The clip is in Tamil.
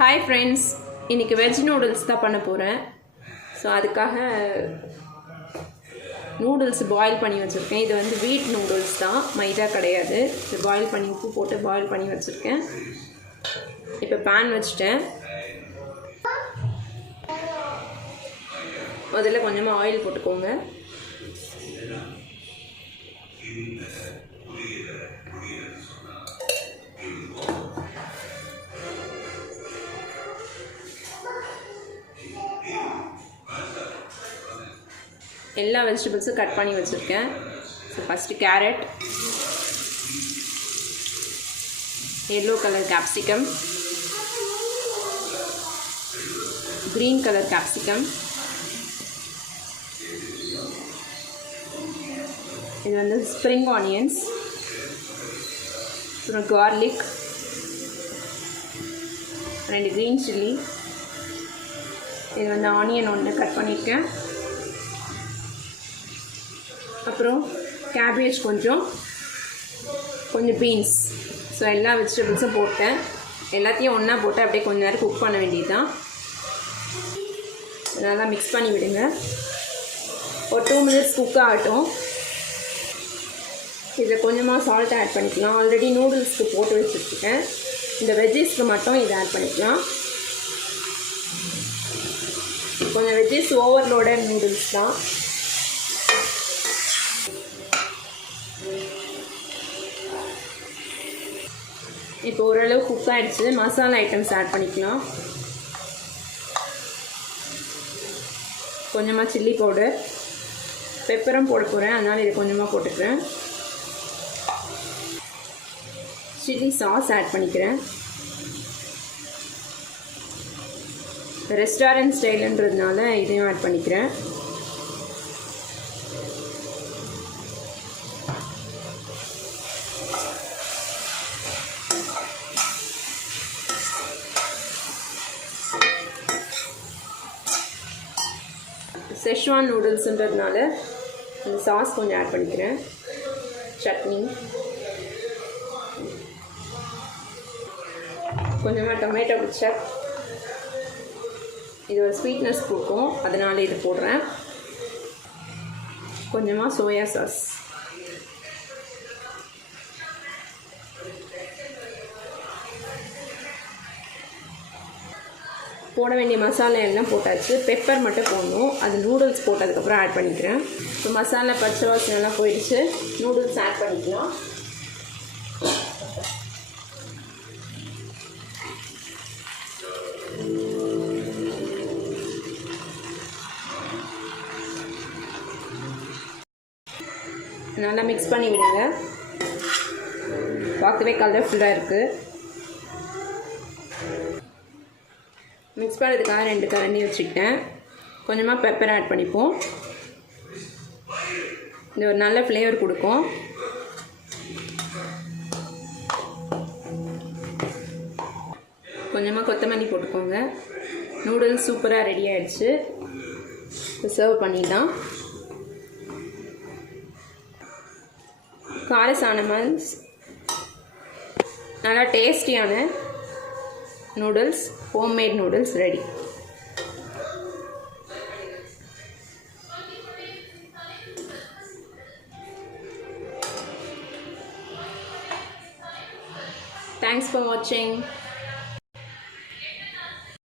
Hi friends, இன்னைக்கு வெஜ் நூடுல்ஸ் தான் பண்ண போகிறேன். ஸோ அதுக்காக நூடுல்ஸ் பாயில் பண்ணி வச்சுருக்கேன். இது வந்து வீட் நூடுல்ஸ் தான், மைதா கிடையாது. இது பாயில் பண்ணி உப்பு போட்டு பாயில் பண்ணி வச்சுருக்கேன். இப்போ பேன் வச்சுட்டேன். முதல்ல கொஞ்சமாக ஆயில் போட்டுக்கோங்க. எல்லா வெஜிடபிள்ஸும் கட் பண்ணி வச்சுருக்கேன். So first carrot, yellow colour capsicum, green colour capsicum, இது வந்து ஸ்ப்ரிங் ஆனியன்ஸ், அப்புறம் கார்லிக், 2 க்ரீன் சில்லி, இது வந்து ஆனியன் ஒன்று கட் பண்ணியிருக்கேன், அப்புறம் கேபேஜ் கொஞ்சம் பீன்ஸ். ஸோ எல்லா வெஜிடபிள்ஸும் போட்டேன். எல்லாத்தையும் ஒன்றா போட்டு அப்படியே கொஞ்ச நேரம் குக் பண்ண வேண்டியது தான். நல்லா மிக்ஸ் பண்ணி விடுங்க. ஒரு 2 மினிட்ஸ் குக் ஆகட்டும். இதில் கொஞ்சமாக சால்ட் ஆட் பண்ணிக்கலாம். ஆல்ரெடி நூடுல்ஸ்க்கு போட்டு வச்சுருக்கேன். இந்த வெஜ்ஜீஸ்க்கு மட்டும் இதை ஆட் பண்ணிக்கலாம். கொஞ்சம் வெஜ்ஜீஸ் ஓவர்லோடட் நூடுல்ஸ் தான். இப்போ ஓரளவு குக் ஆகிடுச்சு. மசாலா ஐட்டம்ஸ் ஆட் பண்ணிக்கலாம். கொஞ்சமாக சில்லி பவுடர், பெப்பரும் போட போகிறேன், அதனால் இதை கொஞ்சமாக போட்டுக்கிறேன். சில்லி சாஸ் ஆட் பண்ணிக்கிறேன். ரெஸ்டாரண்ட் ஸ்டைலுன்றதுனால இதையும் ஆட் பண்ணிக்கிறேன். செஷ்வான் நூடுல்ஸுன்றதுனால அந்த சாஸ் கொஞ்சம் ஆட் பண்ணிக்கிறேன். சட்னி, கொஞ்சமாக டொமேட்டோ கெச்சப், இது ஒரு ஸ்வீட்னஸ் கொடுக்கும், அதனால் இது போடுறேன். கொஞ்சமாக சோயா சாஸ், போட வேண்டிய மசாலா எல்லாம் போட்டாச்சு. பெப்பர் மட்டும் போடணும், அது நூடுல்ஸ் போட்டதுக்கப்புறம் ஆட் பண்ணிக்கிறேன். இப்போ மசாலா பச்சை வாசனை எல்லாம் போயிடுச்சு. நூடுல்ஸ் ஆட் பண்ணிக்கலாம். நல்லா மிக்ஸ் பண்ணி விடுங்க. பார்க்கவே கலர்ஃபுல்லாக இருக்குது. மிக்ஸ் பண்ணுறதுக்காக 2 கரண்டி வச்சுக்கிட்டேன். கொஞ்சமாக பெப்பர் ஆட் பண்ணிப்போம். இது ஒரு நல்ல ஃப்ளேவர் கொடுக்கும். கொஞ்சமாக கொத்தமல்லி போட்டுக்கோங்க. நூடுல்ஸ் சூப்பராக ரெடி ஆகிடுச்சு. சர்வ் பண்ணிடலாம். காரசானமன்ஸ் நல்லா டேஸ்டியான noodles, homemade noodles ready. Thanks for watching.